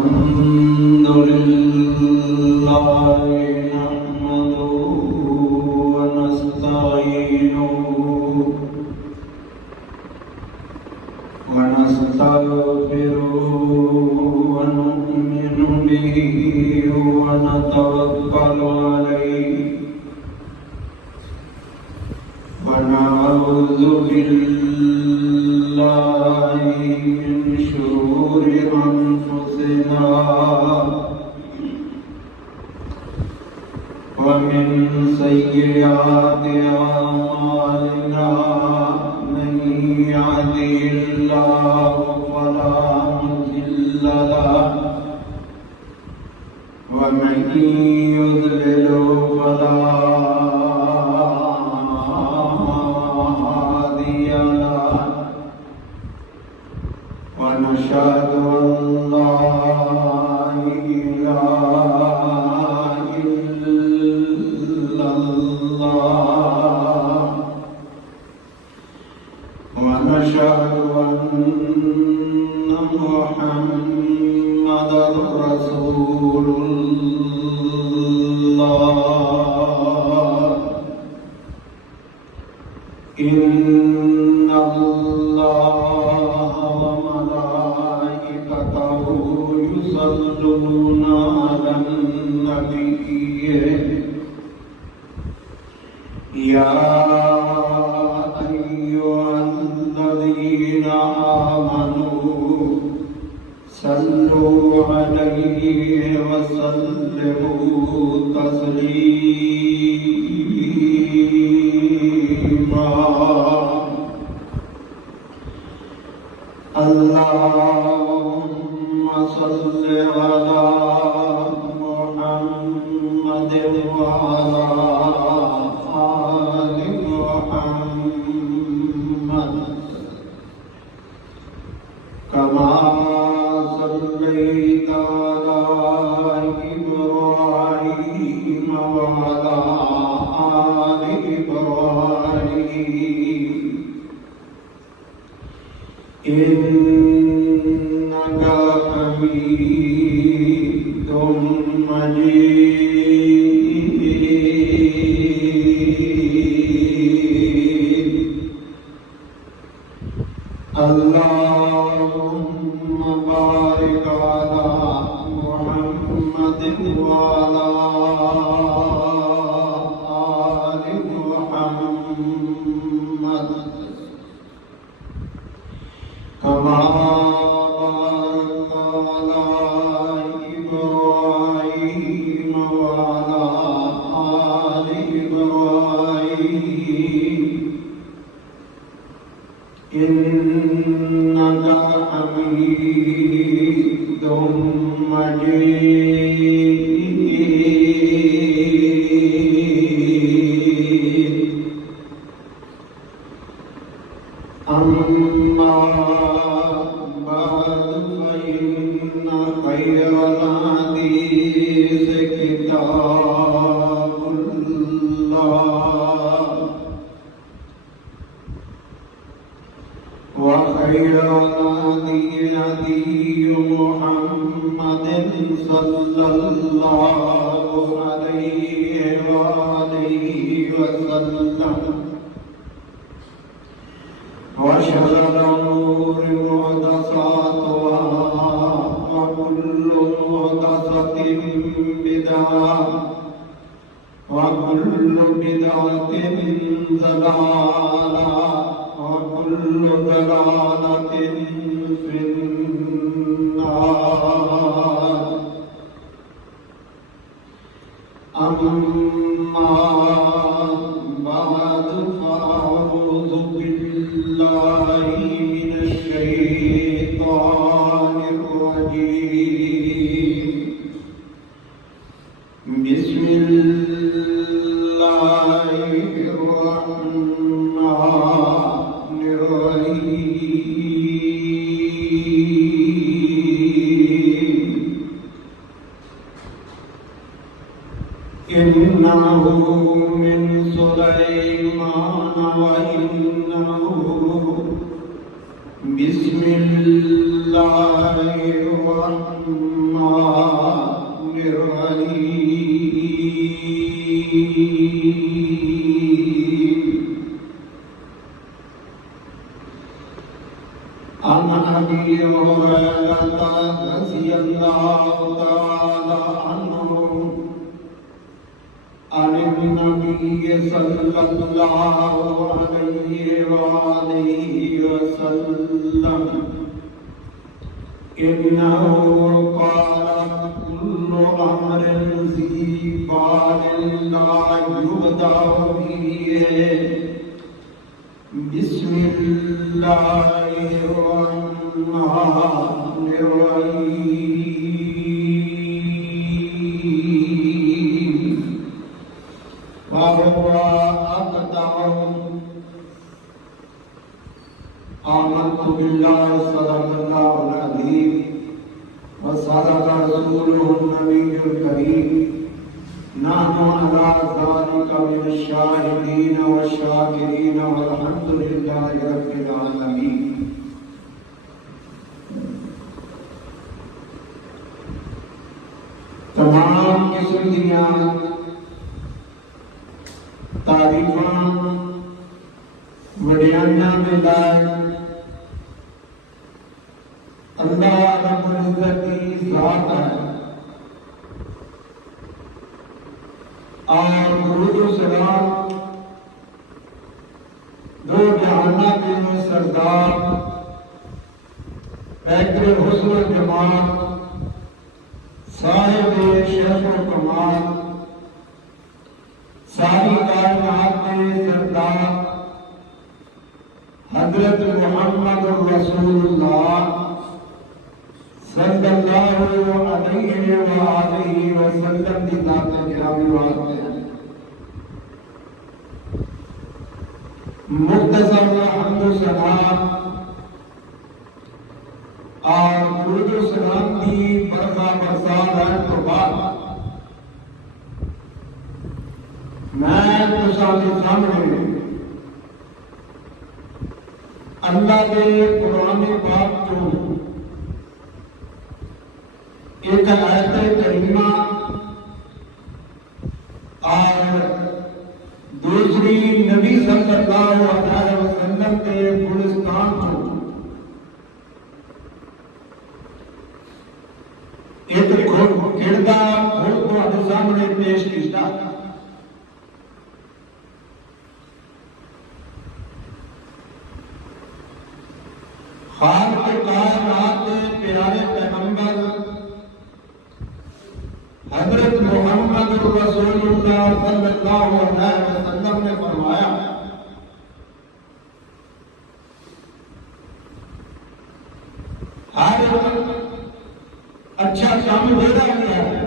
الحمد لله نحمده ونستعينه ونستغفره ونؤمن به ونتوكل عليه ونعوذ بالله من شرور أنفسنا ومن سيئات أعمالنا من يهده الله فلا مضل له ومن يضلل فلا هادي له ونشهد أن لا إله إلا الله ونشهد أن محمدا رسول الله إن الله وملائكته يصلون على النبي يا أيها الذين آمنوا صلوا عليه وسلموا تسليما اللهم صل على محمد وعلى آل محمد كما صليت على إبراهيم وعلى آل إبراهيم إنك حميد مجيد اللهم بارك على محمد وعلى آل محمد كما باركت على إبراهيم وعلى آل إبراهيم إنك حميد مجيد أما بعد فإن خير الحديث كتاب الله وخير الهدي هدي محمد صلى الله عليه وآله وسلم وشر الأمور محدثاتها وكل محدثة بدعة وكل بدعة ضلالة وكل ضلالة في النار أما بعد فأعوذ بالله من الشيطان الرجيم بسم الله الرحمن الرحيم إنه من سليمان وإنه بسم الله الرحمن الرحيم عن أبي هريرة رضي الله تعالى عنه عن النبي صلى الله عليه وآله وسلم إنه قال كل أمر ذي بال لا يبدأ به بسم الله الرحمن الرحيم وهو أقدم آمنت بالله صدق الله العظيم وصدق رسوله النبي الكريم نحن على ذلك من الشاهدين والشاكرين والحمد لله رب العالمين تمام قسم دیا تعریفاں وڈیانیاں دے لائق اللہ رب العزت کی ذات ہے اور درود و سلام دو جہانہ کے سردار پیکر حسن و جمال صاحب شرف و کمال ساری کائنات کے سردار حضرت محمد رسول اللہ صلی اللہ علیہ وآلہ وسلم کی ذات گرامی واسطے ہیں مختصر حمد و ثنا اور درود و سلام کی برخا برسات ہے تو بعد میں تسالی سامنے اللہ کے قرآن پاک تو ایک آیت کریمہ اور دوسری نبی صلی اللہ علیہ وسلم کے گلستان کو ایک کردہ خود کو سامنے پیش کیا خالق کائنات کے پیارے پیغمبر حضرت محمد رسول اللہ صلی اللہ علیہ وسلم نے فرمایا ہر اچھا کام ہو رہا ہے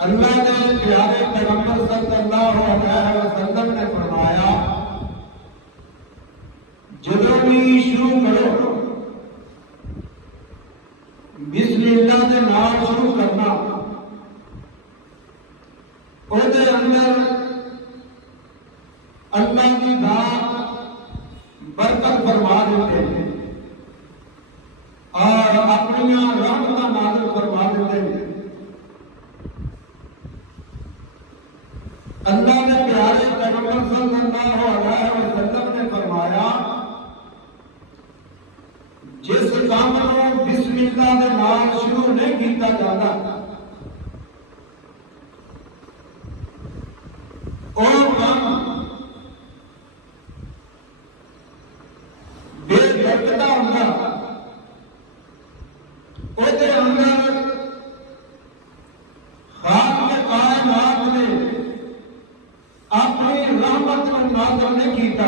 اللہ نے پیارے پیغمبر صلی اللہ علیہ وسلم نے فرمایا جدوں بھی شروع کرو بسم اللہ کے نام شروع کرنا اندر اللہ کی ذات برکت فرما دیتے ہیں اور اپنی رحمت نازل فرما دیتے ہیں اللہ نے پیارے پیغمبر صلی اللہ علیہ وسلم نے فرمایا جس کام کو بسم اللہ کے نام شروع نہیں کیتا جاتا وہ کام بے برکت ہوگا وہ اندر خالق کائنات نے اپنی رحمت کو نازل نہیں کیتا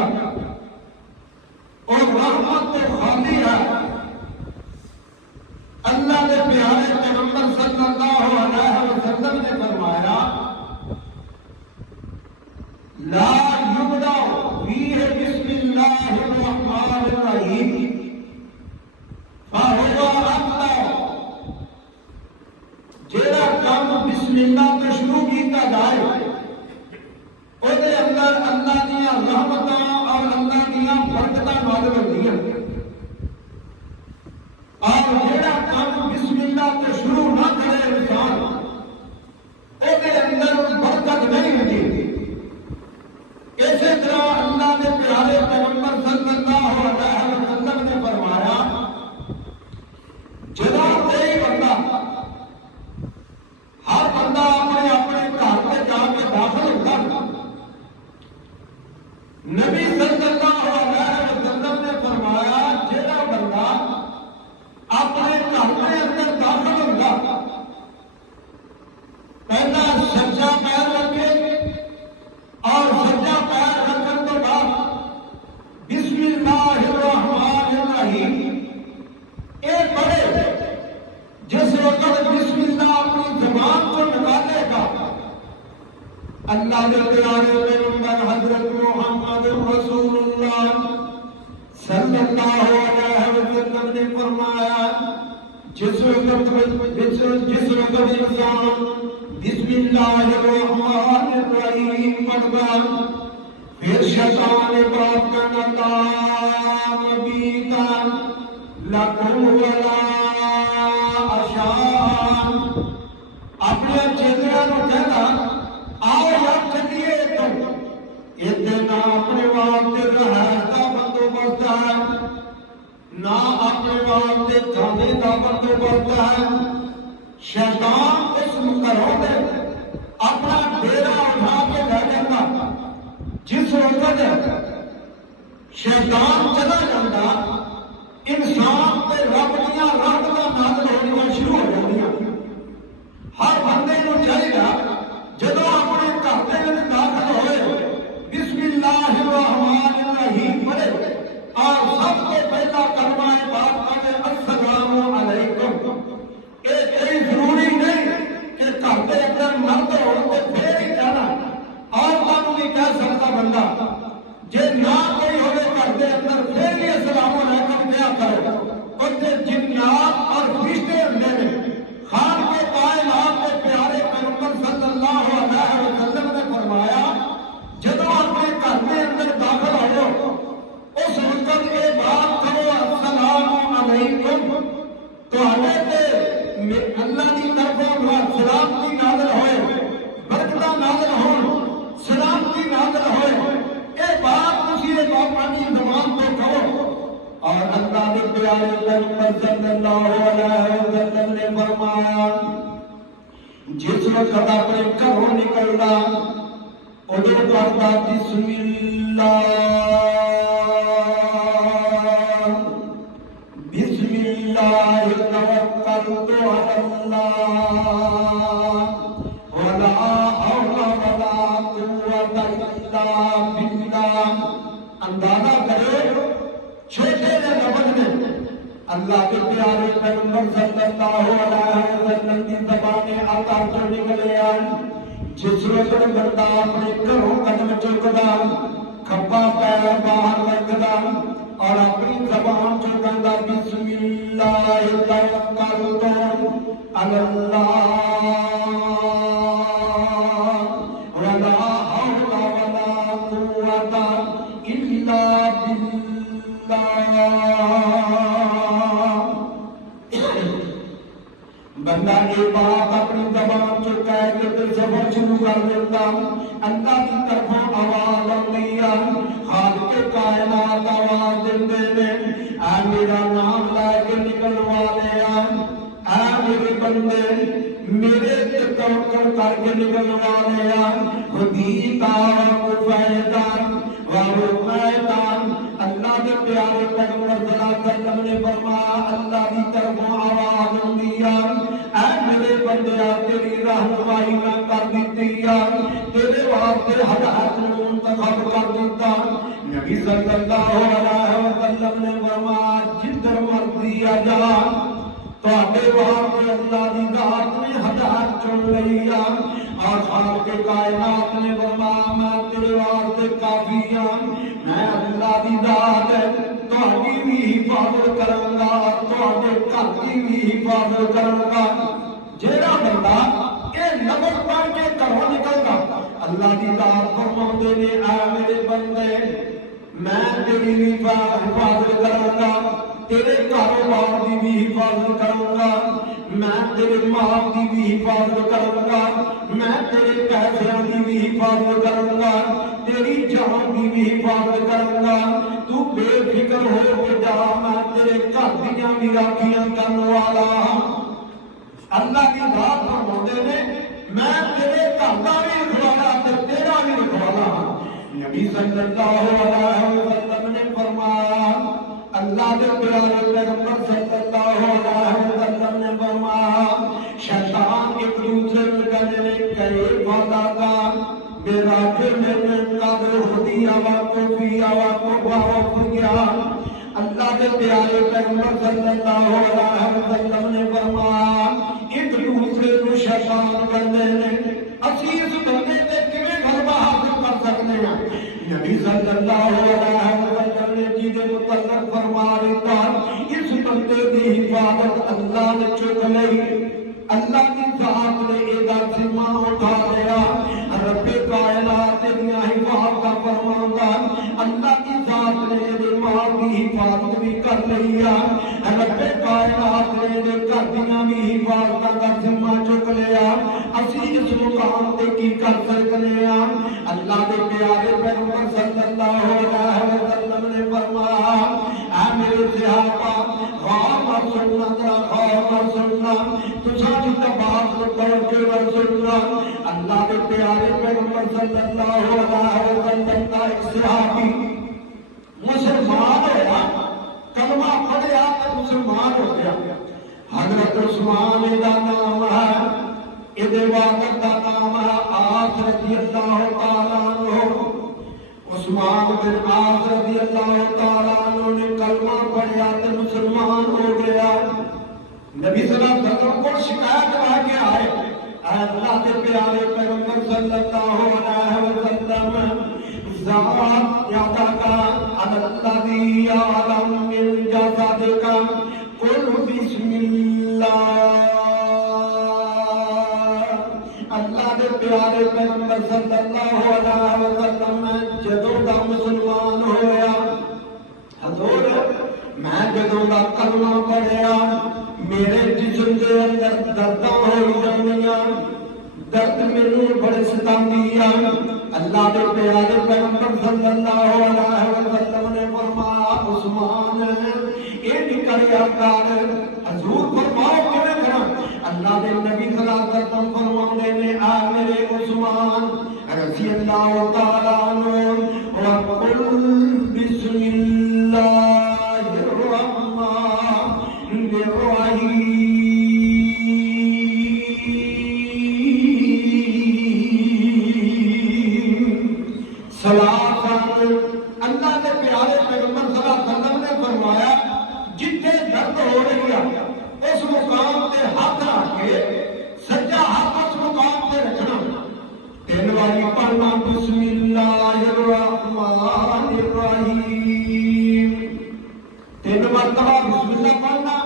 اور رحمت تو خالی ہے اللہ نے پیارے پیغمبر صلی اللہ علیہ وسلم نے فرمایا لا یبدأ فیہ بسم اللہ الرحمن الرحیم فہو اقدم اور جڑا کام بسم اللہ تو شروع نہ کرے انسان اودے اندر برکت نہیں ہوتی۔ اسی طرح اللہ کے پیارے پیغمبر صلی اللہ علیہ وسلم نے فرمایا جدوں کوئی بندہ ہر بندہ اپنے اپنے گھر میں جا کے داخل ہوتا، نبی صلی اللہ علیہ وسلم نے فرمایا جڑا بندہ اپنے گھر کے اندر داخل ہوگا پہلا سجا پیر رکھے اور سجا پیر رکھنے کے بعد بسم اللہ الرحمن الرحیم یہ پڑھے۔ جس وقت بسم اللہ اپنی زبان کو نکالے گا اللہ کے پیارے پیغمبر حضرت محمد رسول اللہ صلی اللہ علیہ وسلم نے فرمایا جس وقت انسان بسم اللہ الرحمن الرحیم پڑھتا پھر شیطان بات کرنا مبیتا لکم ولا اشان اپنے چیزوں کو کہتا آؤ یار چلیے تم اتنا اپنے واسطے رہائش کا بندوبست ہے نہ اپنے واسطے کھانے کا بندوبست ہے۔ شیطان اس گھروں میں اپنا ڈیرا اٹھا کے لے جاتا، جس وقت شیطان چلا جاتا انسان تے رب دیاں رحمتاں نازل ہونیاں شروع ہو جاندیاں۔ ہر بندے نوں چاہیے جدوں اپنے گھر دے وچ داخل ہوئے بسم اللہ الرحمن الرحیم پڑھے اور سب سے پہلا کلمہ پاک پڑھے السلام علیکم۔ یہ کوئی ضروری نہیں کہ گھر کے اندر مرد ہو تو پھر ہی کہنا، عورتوں کو بھی کہہ سکتا بندہ، جے نہ کوئی ہوئے گھر کے اندر پھر بھی السلام علیکم کیا کرو۔ کچھ جنات اور فرشتے ہوندے نے، خان کے کائنات کے پیارے پیغمبر صلی اللہ علیہ وسلم نے فرمایا جدوں اپنے گھر کے اندر داخل ہو اس وقت یہ بات کرو السلام علیکم، تو اللہ کی طرفوں سلامتی نازل ہوئے، برکتاں نازل ہون، سلامتی نازل ہوئے، یہ بات تسی اپنی زبان کو کہو۔ اور اللہ کے پیارے پیغمبر صلی اللہ علیہ وسلم نے فرمایا جس وقت اپنے گھروں نکلنا ادھر پڑھتا بسم اللہ بسم اللہ توکلت علی اللہ ولا حول ولا قوت الا باللہ۔ اندازہ کرے چھوٹے سے لفظ میں اللہ کے پیارے پیغمبر صلی اللہ علیہ وسلم کی زبان عطا جو نکلے آئے جس وقت بندہ اپنے گھروں قدم چکدا کھبا پیر باہر رکھدا اور اپنی زبان چکدا بسم اللہ توکلت علی اللہ ولا حول ولا قوت الا بندہ یہ بات اپنی زبان سے کہہ کے پھر سفر شروع کر دیتا، اللہ کی طرف آواز آتی ہے، خالق کائنات آواز دیتے ہیں اے میرا نام لے کے نکل والے اے میرے بندے میرے توکل کر کے نکل والے خودی کا فیضان ورویدان۔ اللہ کے پیارے پیغمبر صلی اللہ علیہ وسلم نے فرمایا اللہ کی طرف آواز آتی ہے اے میرے بندے تیری رہنمائی میں کر دیتی ہے، تیرے واسطے ہدایت منتخب کر دیتا۔ نبی صلی اللہ علیہ وسلم نے فرمایا جدھر مرضی آ جا تواڈے واسطے اللہ دی ذات نے ہدایت چن لئی ہے اور خالق کائنات نے فرمایا میں تیرے واسطے کافی ہوں، میں اللہ دی ذات تہاڈی بھی حفاظت کروں گا اور تہاڈے گھر کی بھی حفاظت کروں گا۔ جیڑا بندہ یہ لفظ پڑھ کے گھروں نکلتا اللہ دی ذات فرماندے نے اے میرے بندے میں تیری بھی حفاظت کروں گا، تیرے کاروبار کی بھی حفاظت کروں گا، میں تیرے مال کی بھی حفاظت کروں گا، میں تیرے پیسوں کی بھی حفاظت کروں گا، تیری جان کی بھی حفاظت کروں گا، تو بے فکر ہو کے جا، میں تیرے گھر دیاں بھی راکھیاں کرنے والا ہاں۔ اللہ کی ذات فرماتے نے میں تیرے گھر کا بھی رکھوالا تے تیرا بھی رکھوالا ہاں۔ نبی صلی اللہ علیہ وسلم نے فرمایا، اللہ کے پیارے پیغمبر صلی اللہ علیہ وسلم نے فرمایا، شیطان ایک دوسرے میں کہنے نے کئی فادا کا میرا دل میں قدر ہوتی آوا فی آوا گیا۔ اللہ کے پیارے پیغمبر صلی اللہ علیہ وسلم نے فرمایا، ایک دوسرے کو شیطان کہتے ہیں اسی اس بندے تے کیویں غلبہ حاصل کر سکتے ہیں۔ نبی صلی اللہ علیہ وسلم نے جیدے متعلق فرما دیتا، اس بندے کی حفاظت اللہ نے چک لئی، اللہ کی ذات نے ایدہ ذمہ اٹھا لیا، رب کائنات دنیا حفاظت فرماندا، اللہ کی ذات نے مال کی حفاظت بھی کر لیا، رب کائنات نے گھر دیاں بھی حفاظت کا ذمہ چک لیا۔ اسی اس مقام تے کی کر سکتے ہیں؟ اللہ کے پیارے پیغمبر صلی اللہ علیہ وسلم نے فرمایا، اے میرے صحابہ غور اور سننا، ذرا غور اور سننا، تساں دی تباہ کو توجہ اور سننا۔ اللہ کے پیارے پیغمبر صلی اللہ علیہ وسلم کا ایک صحابی مسلمان ہوا، کلمہ پڑھیا تو مسلمان ہو گیا۔ حضرت عثمان دا نام ہے، ادھے واقع دا نام ہے عاص رضی اللہ تعالیٰ عنہ۔ عثمان بن عاص رضی اللہ تعالیٰ عنہ نے کلمہ پڑھیا تو مسلمان ہو گیا۔ نبی صلی اللہ علیہ وسلم کو شکایت لا کے آئے، اے اللہ کے پیارے پیغمبر صلی اللہ علیہ وسلم، ذات یادہ کا الذی یعلم من جسدک قل بسم اللہ۔ اللہ کے پیارے پیغمبر صلی اللہ علیہ وسلم جدوں دا مسلمان ہویا، حضور میں جدوں دا کلمہ پڑھیا میرے جسم کے اندر درداں ہو جانیاں، درد میرے بڑے ستاندی آ۔ اللہ کے پیارے پیغمبر صلی اللہ علیہ وسلم نے فرمایا، عثمان یہ نکلیا کر، حضور فرماؤ کیوں کرا؟ اللہ کے نبی صلی اللہ علیہ وسلم فرمانے نے، آ میرے عثمان رضی اللہ تعالیٰ عنہ، وقل بسم اللہ الرحمن الرحیم۔ اللہ کے پیارے پیغمبر صلی اللہ علیہ وسلم نے فرمایا، جتنے درد ہو رہی ہے اس مقام تے ہاتھ رکھ کے سجا ہاتھ اس مقام تے رکھنا، تین باری پڑھنا بسم اللہ الرحمن الرحیم، تین مرتبہ بسم اللہ پڑھنا،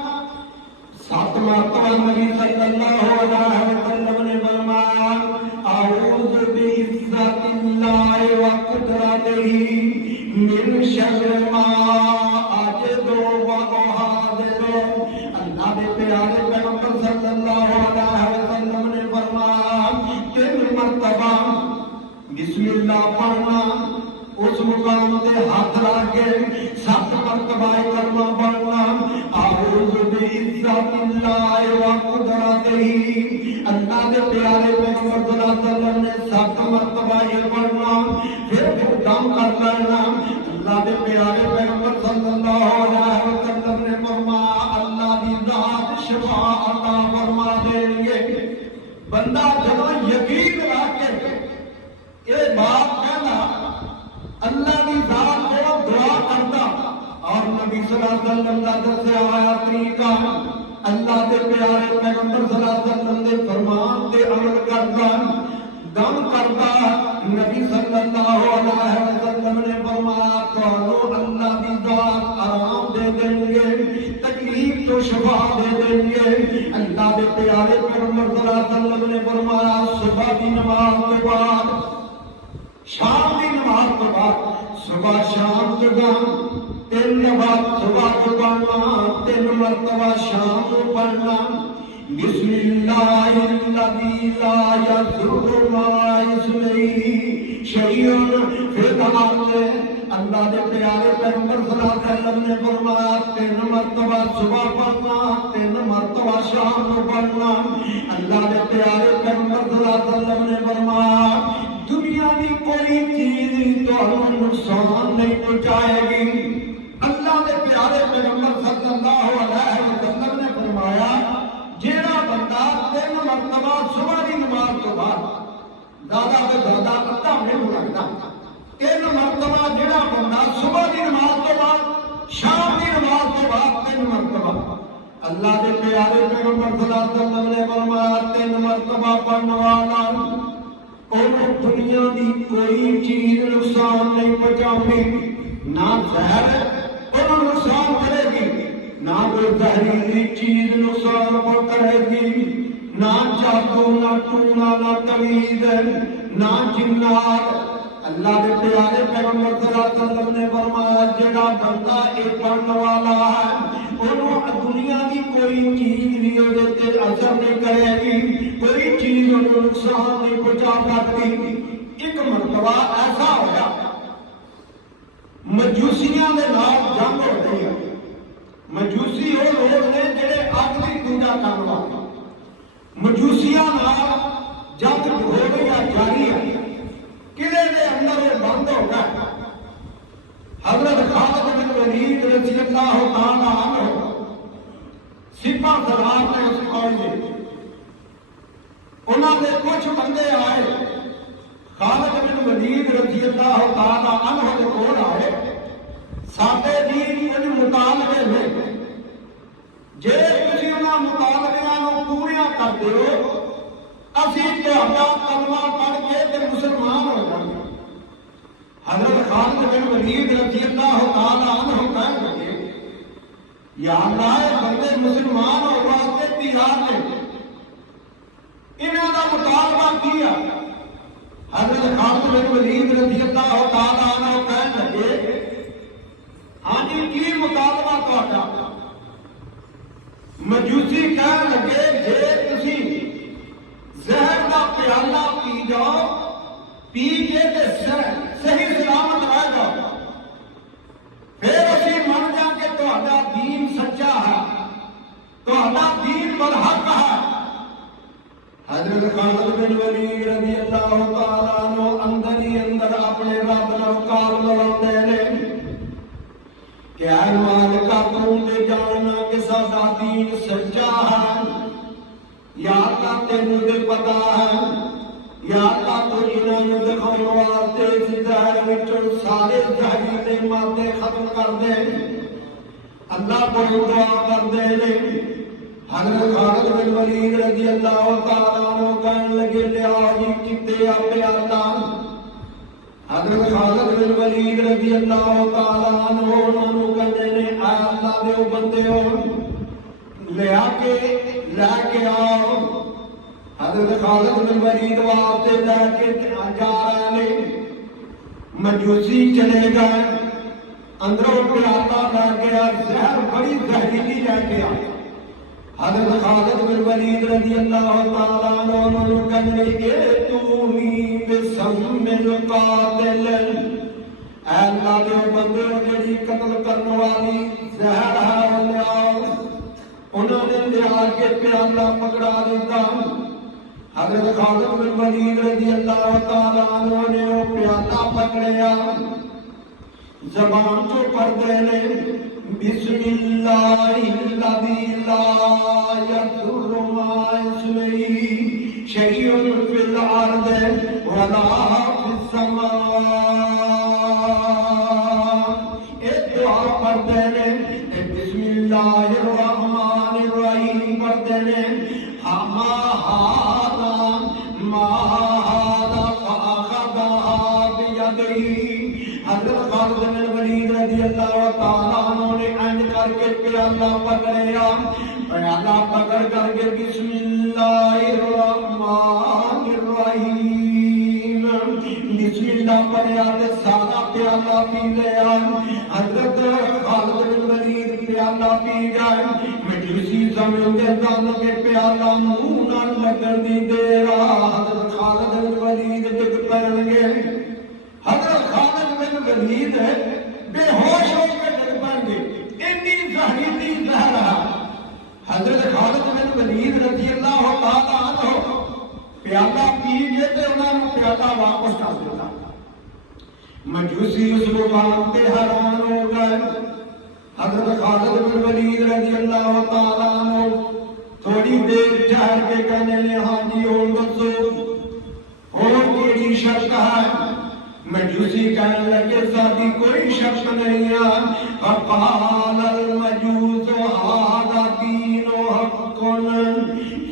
7 مرتبہ نبی صلی اللہ علیہ وسلم نے فرمایا، اعوذ بعزت اللہ وقدرتہ من شر ما اجد واحاذر۔ اللہ کے پیارے پیغمبر صلی اللہ علیہ وسلم نے فرمایا، 3 مرتبہ بسم اللہ پڑھنا، اس مقام تے ہاتھ لا کے 7 مرتبہ کلمہ پڑھنا، اعوذ بعزت اللہ وقدرتہ۔ اللہ کے پیارے پیغمبر صلی اللہ علیہ وسلم نے 7 مرتبہ یہ پڑھنا، پھر دم کر لینا۔ اللہ کے پیارے پیغمبر صلی اللہ علیہ وسلم نے فرمایا، اللہ کی ذات شفا عطا فرما دیں گے۔ بندہ جب یقین رکھ کے یہ بات کہنا، اللہ کی ذات کو دعا کرتا، اور نبی صلی اللہ علیہ وسلم کا دسیا آیا طریقہ، اللہ کے پیارے پیغمبر صلی اللہ علیہ وسلم کے فرمان تے عمل کرتا، دم کرتا۔ نبی صلی اللہ علیہ وسلم نے فرمایا، تو اللہ کی ذات آرام دے دیں گے، تکلیف تو شفا دے دیں گے۔ اللہ کے پیارے پیغمبر صلی اللہ علیہ وسلم نے فرمایا، صبح کی نماز کے بعد، شام کی نماز کے بعد، صبح شام کے بعد 3 3 دفعہ صبح کو پڑھنا، 3 مرتبہ شام کو پڑھنا۔ بسم اللہ الذی لا یضر مع اسمہ شیء فی الارض۔ اللہ کے پیارے پیغمبر صلی اللہ علیہ وسلم نے فرمایا 3 مرتبہ صبح پڑھنا، 3 مرتبہ شام کو پڑھنا۔ اللہ کے پیارے پیغمبر صلی اللہ علیہ وسلم نے فرمایا دنیا کی کوئی چیز تو نقصان نہیں پہنچائے گی۔ اللہ کے پیارے پیغمبر صلی اللہ علیہ وسلم نے فرمایا جیڑا بندہ 3 مرتبہ صبح کی نماز تو بعد زیادہ سے زیادہ ادھا منٹ لگتا، 3 مرتبہ جیڑا بندہ صبح کی نماز تو بعد شام کی نماز تو بعد 3 مرتبہ اللہ کے پیارے پیغمبر صلی اللہ علیہ وسلم نے فرمایا 3 مرتبہ پڑھنے والا انہوں دنیا کی کوئی چیز نقصان نہیں پہنچاؤں، نہ زہر انہوں نقصان کرے گی، نہ کوئی زہریلی چیز نقصان کرے گی، نہ جادو، نہ ٹونا، نہ تعویذ، نہ جنات۔ اللہ کے پیارے پیغمبر صلی اللہ علیہ وسلم نے فرمایا جڑا بندہ یہ پڑھنے والا ہے انہوں دنیا کی کوئی چیز بھی اثر نہیں کرے گی، کوئی چیز انہوں نقصان نہیں پہنچا سکتی۔ ایک مرتبہ ایسا ہوگا مجوسیاں دے نال جنگ ہو رہی ہے۔ مجوسی وہ لوگ نے جڑے اگ کی پوجا کرنے والے، مجوسیاں نال جنگ ہو رہی ہے، جاری ہے۔ قلعے کے اندر وہ بند ہو گیا۔ حضرت خالد بن ولید رضی اللہ تعالی عنہ سپاہ سالار نے اس فوج میں انہوں نے کچھ بندے آئے، خالد بن ولید رضی اللہ تعالی عنہ کے کول آئے ساڈے دین کچھ مطالبے میں جے تسی انہاں مطالبیاں نوں پورا کر دیو اسی تہاڈا کلمہ پڑھ کے تے مسلمان ہو جاؤں گے۔ حضرت خالد بن ولید رضی اللہ تعالی عنہ کہنے لگے یا اللہ بندے مسلمان ہو واسطے تیار نے، انہاں دا مطالبہ کیا۔ حضرت خالد بن ولید رضی اللہ تعالی عنہ کہنے لگے ہاں جی کی مطالبہ تہاڈا؟ مجوسی کہنے لگے جے تسی زہر کا پیالہ پی جاؤ، پی کے صحیح سلامت رہ جاؤ، پھر اسی من جا کے تہاڈا دین سچا ہے، تہاڈا دین برحق ہے۔ حضرت خالد بن ولید رضی اللہ تعالیٰ عنہ اندر ہی اندر اپنے رب نال کار لگاندے نے کہ اے مالکا تو تے جاننا کہ ساڈا دین سچا ہے، یا اللہ تینوں تے پتا ہے، یا اللہ تو انہاں نوں دکھاؤن واسطے اس زہر وچوں سارے زہریلے مادے ختم کر دے۔ اللہ کو دعا کر دے نے۔ حضرت خالد بن ولید رضی اللہ تعالیٰ عنہ کہنے لگے لیا جی کتے آپے آتا۔ حضرت خالد بن ولید رضی اللہ تعالیٰ عنہ انہوں نے کہنے نے اے اللہ دیو بندے ہو لیا کے لے کے آؤ۔ حضرت خالد بن ولید واسطے لے کے جا رہے ہیں، مجوسی چلے گئے، اندروں پیالہ لے گیا، زہر بڑی زہریلی لے کے آئے۔ حضرت خالد بن ولید رضی اللہ تعالیٰ عنہ انہوں نے کہنے ائتونی بسم القاتل، اے اللہ دے بندے جڑی قتل کرنے والی زہر ہے وہ لیاؤ۔ انہوں نے لیا کے پیالہ پکڑا دیتا۔ حضرت خالد بن ولید رضی اللہ تعالیٰ عنہ نے وہ پیالہ پکڑیا، زبان چو پڑھ دے لے بسم اللہ الذی لا یضر مع اسمہ شیء فی الارض ولا فی السماء۔ اے دعا پڑھ دے لے بسم اللہ الرحمن الرحیم پڑھ دے لے ما ھذا فاخذھا بیدہ۔ حضرت خالد بن ولید رضی اللہ تعالیٰ عنہ نے اینڈ کر کے پیالہ پکڑیا، پیالہ پکڑ کر کے بسم اللہ الرحمن الرحیم بسم اللہ پڑیا تے سارا پیالہ پی لیا حضرت خالد بن ولید پیالہ پی گئے مجوسی سمجھتے سن کہ پیالہ منہ نہ لگن دی دیر حضرت خالد بن ولید ڈگ پڑن گے حضرت خالد بن ولید بے ہوش ہو کے ڈگ پڑ گئے اتنی زہریلی زہر حضرت خالد بن ولید رضی اللہ تعالیٰ عنہ پیالہ پی گئے تے انہوں نے پیالہ واپس کر دیتا مجوسی اس مقام پہ حیران ہو گئے حضرت خالد بن ولید رضی اللہ تعالیٰ عنہ تھوڑی دیر ٹھہر کے کہنے لے ہاں جی اور دسو اور کیڑی شرط ہے مجوسی کہنے لگے ساتھی کوئی شرط نہیں ہے فقال المجوس هذا دین حق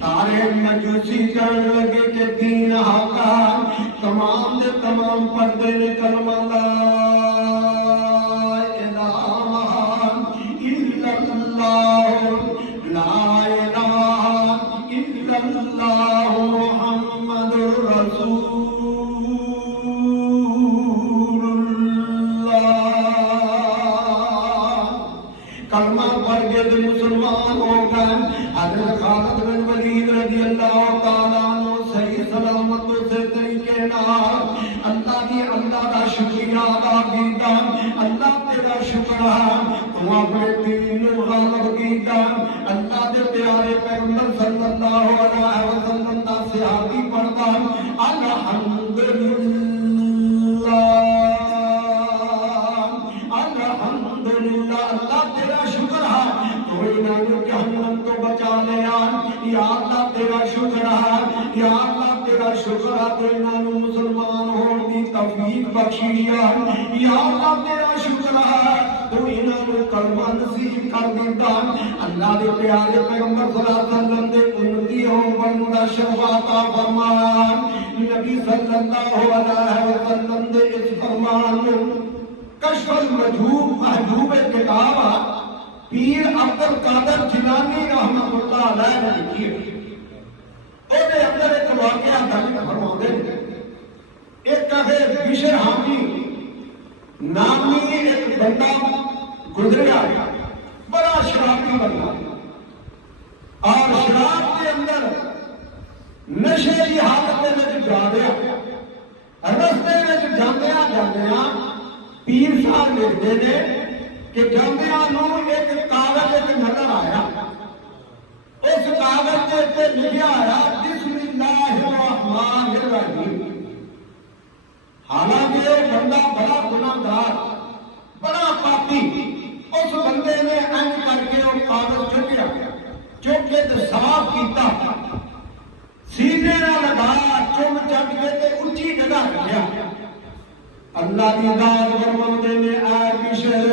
سارے مجوسی کہنے لگے کہ دین حق ہے تمام دے تمام پردے نے کلمہ لا الہ الا اللہ لا الہ الا اللہ محمد رسول اللہ کلمہ پڑھ کے مسلمان ہو گئے حضرت خالد بن ولید رضی اللہ تعالیٰ عنہ صحیح سلامت سے طریقے نال اللہ دی اللہ دا شکریہ ادا کیتا اللہ تیرا شکر ہے تو اپنے دین نو غالب کیتا اللہ دے پیارے پیغمبر صلی اللہ علیہ وسلم دا صحابی پڑھتا الحمدللہ الحمدللہ اللہ تیرا شکر ہے تو انہوں نے جہنم کو بچا لیا یا اللہ تیرا شکر ہے یا اللہ تیرا شکر ہے تو انہوں نے مسلمان ہونے کی توفیق بخشی یا اللہ تیرا شکر ہے تو انہوں نے کلمہ نصیب کر دیتا اللہ دے پیارے پیغمبر صلی اللہ علیہ وسلم دے امتی ہوں بندہ شفاعت فرمان نبی صلی اللہ علیہ وسلم دے اس فرمان کشف المحجوب محجوب کتاب پیر عبد القادر جیلانی رحمۃ اللہ علیہ نے لکھی ہے اور اندر ایک واقعہ درج فرماتے ہیں ایک کہے بشر حامی نامی ایک بندہ گزریا بڑا شرابی بندہ اور شراب کے اندر نشے کی حالت میں جا گیا رستے میں جاندیا جاندیا پیر صاحب لکھتے ہیں کہ جاندیا نو ایک کاغذ ایک نظر آیا اس کاغذ کے اوپر لکھا آیا بسم اللہ الرحمن الرحیم حالانکہ بندہ بڑا گناہگار بڑا پاپی اس بندے نے انج کر کے وہ کاغذ چکیا چک کے صاف کیتا سینے نہ لگایا چم چک کے اونچی جگہ رکھیا اللہ کی ذات فرماندے نے اے بشر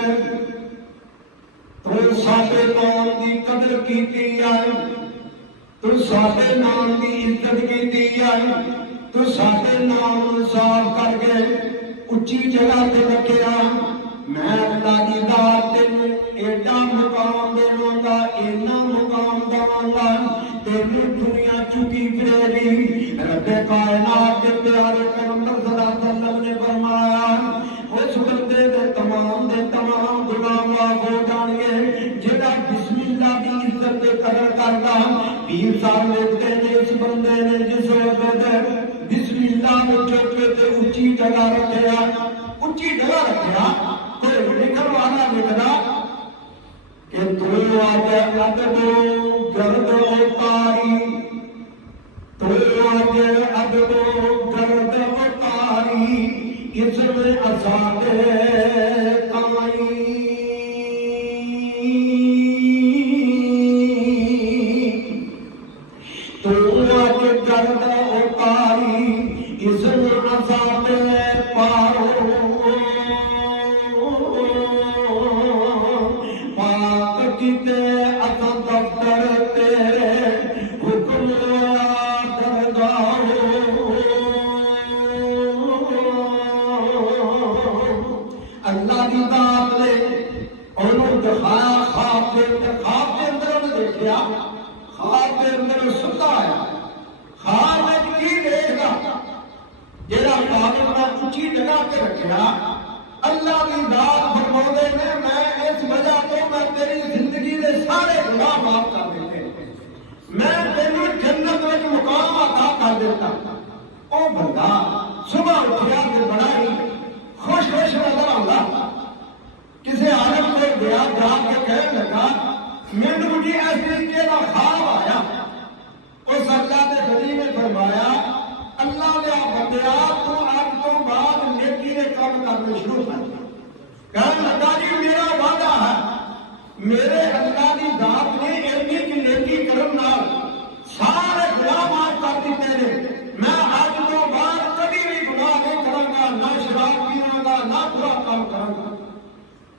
تو ساڈے نام دی قدر کیتی ہے تو ساڈے نام دی عزت کیتی ہے تو ساڈے نام صاف کر کے اونچی جگہ تے رکھیا میں اللہ کی ذات تینوں ایڈا مقام دیواں گا اینا مقام دواں گا تینوں دنیا چکی پھرے گی رب کائنات کے پیارے پیغمبر صلی اللہ علیہ وسلم نے فرمایا اس بندے دے تمام گناہ معاف ہو جان گے جڑا بسم اللہ کی عزت تے قدر کردا پیر صاحب لکھتے ہیں اس بندے نے جس وقت بسم اللہ کو چک کے اونچی جگہ رکھیا اونچی جگہ رکھیا کوئی لکھن والا لکھدا کہ تو آج ادب گرد اتاری تو آج ادب گرد اتاری اس میں آزاد کمائی تو آج گرد اتاری اس میں آزاد پارو پاک کیتے اتا دفتر تیرے حکم درگاہ اللہ کی ذات نے انہوں دکھایا خواب کے اندر انہوں دیکھیا خواب کے اندر ستا ہے خواب میں کی دیکھا جیڑا میرا خالق میں اونچی جگہ پہ رکھا، اللہ کی ذات فرماتے نے میں اس وجہ تو میں تیری زندگی کے سارے گناہ معاف کر دیتے، میں تیری جنت میں مقام عطا کر دیتا۔ او بندہ صبح اٹھیا تو بڑا ہی خوش نظر آتا، کسی عالم کو گیا جا کے کہنے لگا مینوں جی اس طریقے کا خواب آیا۔ اس اللہ کے نبی نے فرمایا اللہ دے بندیا تو اج تو بعد نیکی کے کام کرنے شروع کر دے۔ کہنے لگا جی میرا وعدہ ہے میرے اللہ کی ذات نے ایڈی کی نیکی کرن نال سارے گناہ معاف کر دیتے ہیں، میں اج تو بعد کبھی بھی گناہ نہیں کراں گا، نہ شراب پیواں گا، نہ برا کام کراں گا۔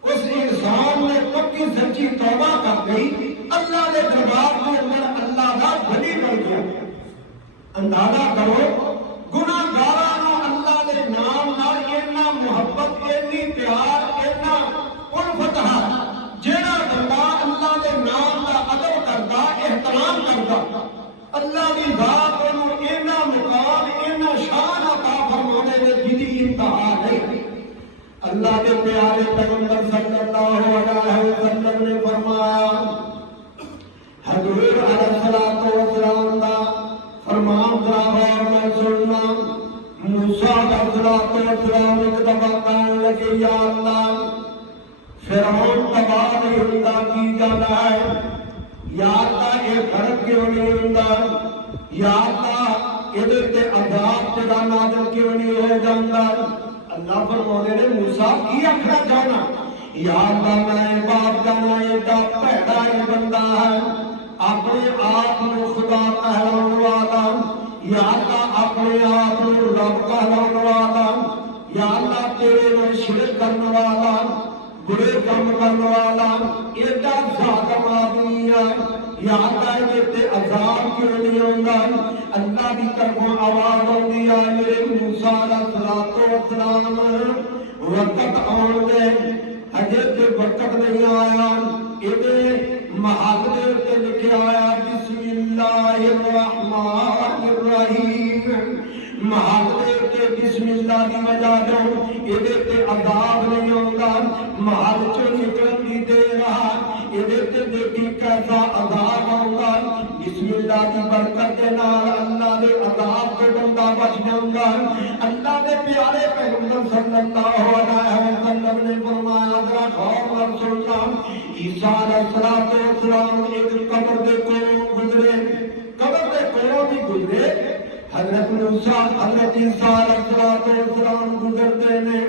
اس انسان نے پکی سچی توبہ کر گئی، اللہ کے دربار کے اندر اللہ کا ولی بن گیا۔ اندازہ کرو گناہگاراں اللہ کے نام نال اتنا محبت، اتنی پیار، اتنا الفت ہے، جہاں بندہ اللہ کے نام کا ادب کرتا، احترام کرتا، اللہ کی ذات کو اتنا مقام، اتنا شان عطا فرمانے میں جدی انتہا نہیں۔ اللہ کے پیارے پیغمبر صلی اللہ علیہ وسلم نے فرمایا، حضور علیہ الصلوۃ والسلام کا فرمان ذرا غور میں سننا۔ موسیٰ علیہ الصلوۃ والسلام ایک دفعہ کہنے لگے یا اللہ فرعون تباہ نہیں ہوتا کی جانا ہے، یا اللہ یہ غرق کیوں نہیں ہوتا، یا اللہ یہ عذاب تیرا نازل کیوں نہیں ہو جاتا۔ اللہ فرمانے نے موسیٰ کی آخنا چاہنا، یا اللہ میں بات کرنا ایڈا بھڑا یہ بندہ ہے، اپنے آپ کو خدا کہلانے والا، یا اللہ اپنے آپ کو رب کہلانے والا، یا اللہ تیرے میں شرک کرنے والا، برے کام کرنے والا، ایڈا ظالم آدمی ہے، یا اللہ یہ تے عذاب کیوں نہیں ہوگا۔ اللہ کی طرفوں آواز آتی ہے میرے موسیٰ علیہ الصلوۃ والسلام وقت آن دے، ہجے تے وقت نہیں آیا، یہ محل دے تے لکھا آیا بسم اللہ الرحمن الرحیم، محل دے تے بسم اللہ کی وجہ تو یہ تے عذاب نہیں ہوگا، محل چو نکلن دی دے رہا یہ تے دیکھی کیسا عذاب ہوگا۔ بسم اللہ کی برکت کے نال اللہ دے عذاب کو بندہ بچ جاؤں گا۔ اللہ دے پیارے پیغمبر صلی اللہ علیہ وسلم نے فرمایا ذرا غور اور سننا، عیسیٰ علیہ السلام ایک قبر دے کولوں گزرے، قبر دے کولوں بھی گزرے، حضرت موسیٰ حضرت عیسیٰ علیہ السلام گزرتے نے،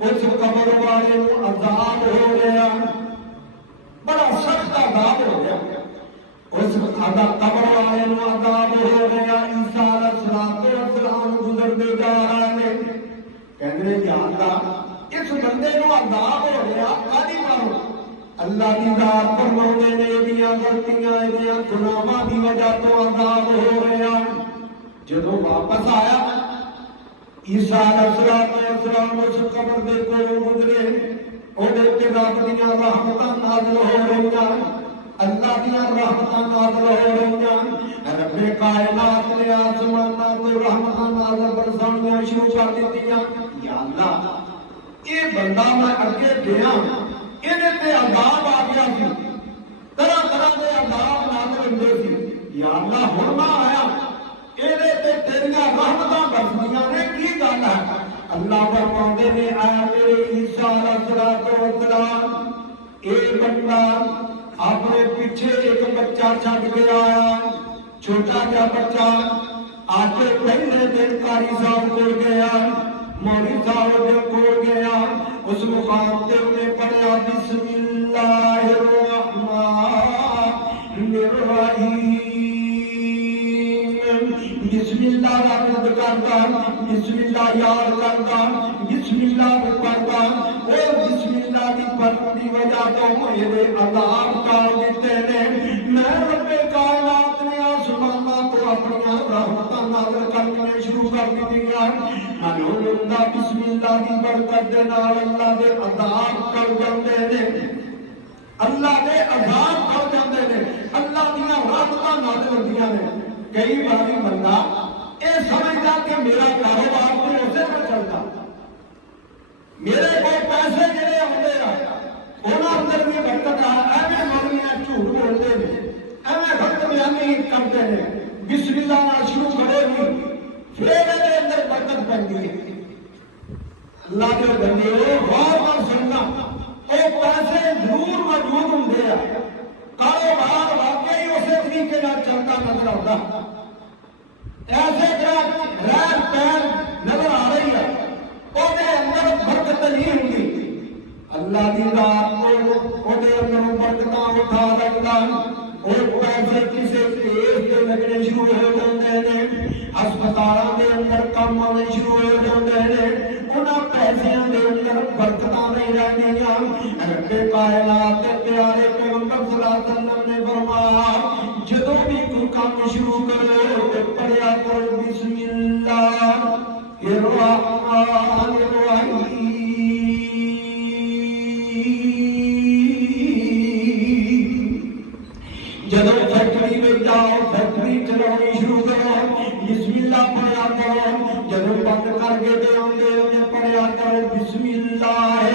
اس قبر والے کو عذاب ہو گیا، بڑا سخت عذاب ہو گیا، اس قبر والے کو عذاب ہو گیا۔ عیسیٰ علیہ السلام گزرتے جا رہے ہیں، کہنے یا اللہ اس بندے کو عذاب ہو گیا کالی مارو۔ اللہ کی ذات فرمانے نے یہ غلطیاں یہ گناہاں کی وجہ تو عذاب ہو گیا۔ جب واپس آیا عیسیٰ علیہ السلام اس قبر دے کولوں گزرے، اوہدے تے رب دیاں رحمتاں نازل ہو رہیاں، اللہ دیاں رحمتاں نازل ہو رہیاں، رب کائنات نے آسماناں تے رحمتاں نازل برسانیاں شروع کر دتیاں۔ یا اللہ یہ بندہ میں اگے گیا یہ تے عذاب آ گیا سی، طرح طرح کے عذاب نازل ہوندے سی، یا اللہ ہن میں آیا یہ تے تیریاں رحمتاں برسدیاں نے کی گل ہے۔ اللہ فرماندے نے اے میرے عیسیٰ علیہ السلام ایک بندہ اپنے پیچھے ایک بچہ چھڈ کے آیا، چھوٹا جا بچہ، آج پہلے دن قاری صاحب کو گیا، مولوی صاحب کو گیا، اس مقام تے انہیں پڑھا بسم اللہ الرحمن الرحیم، بسم اللہ کا ورد کرتا، بسم اللہ یاد کرتا، بسم اللہ پڑھتا، اور بسم اللہ کی پڑھنے کی وجہ تو میرے عذاب ٹال دیتے ہیں۔ میں رب کائنات نے آسماناں تو اپنی رحمتاں نازل کرنے شروع کر دتیاں، معلوم ہوندا بسم اللہ کی برکت دے نال اللہ دے عذاب ٹل جاندے نے، اللہ دے عذاب ٹل جاندے نے، اللہ دیاں رحمتاں نازل ہوندیاں نے۔ کئی باری بندہ یہ سمجھتا کہ میرا کاروبار تو اسے میرے کو پیسے جڑے آتے انہوں اندر بھی برکت آ ایویں مولویاں جھوٹ بولتے ہیں ایویں غلط بیانی کرتے ہیں بسم اللہ نال شروع کرو گی پھر یہ اندر برکت پڑتی ہے اللہ کے بندے غور نال سننا وہ پیسے ضرور موجود ہوندے ہیں کاروبار واقعی اسی طریقے نال چلتا نظر آتا ایسے طرح رہ پیر نظر آ رہی ہے وہ اندر برکت نہیں ہوتی اللہ کی رات کو اندر برکت اٹھا لگتا وہ پیسے کسی کیس کے لگنے شروع ہو جاتے ہیں ہسپتالوں کے اندر کام آنے شروع ہو جاتے ہیں انہوں پیسوں کے اندر برکت نہیں رہنیاں رب کائنات کے پیارے پیغمبر صلی اللہ علیہ وسلم نے فرمایا جدوں بھی کوئی کام شروع کرو تو پڑھیا کرو بسم اللہ الرحمن الرحیم جدوں فیکٹری میں جاؤ فیکٹری چلاؤ شروع کرو بسم اللہ پڑھیا کرو جدوں بند کر کے دے آتے پڑھیا کرو بسم اللہ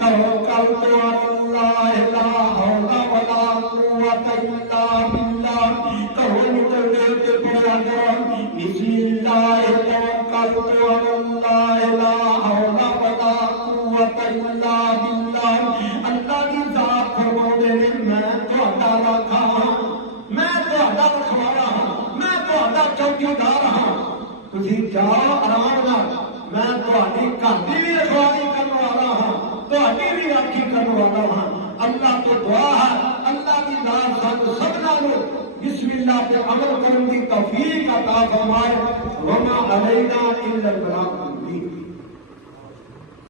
توکلت علی اللہ لا حول ولا قوت الا باللہ کرو نکل گئے تے پڑھیا کرو بسم اللہ توکلت علی اللہ لا حول ولا قوت الا باللہ اللہ کی ذات فرماؤندے نے میں تہاڈا رکھا میں تہاڈا رکھوالا ہاں میں تہاڈا چوکیدار ہاں تسی جاؤ آرام نال میں تہاڈی گھر دی بھی رکھوالی کرن والا ہاں تہاڈی بھی راکھی کرن والا ہاں اللہ تو دعا ہے اللہ کی ذات سانو سبنا نو بسم اللہ پہ عمل کرن دی توفیق عطا فرمائے وما علینا الا البلاغ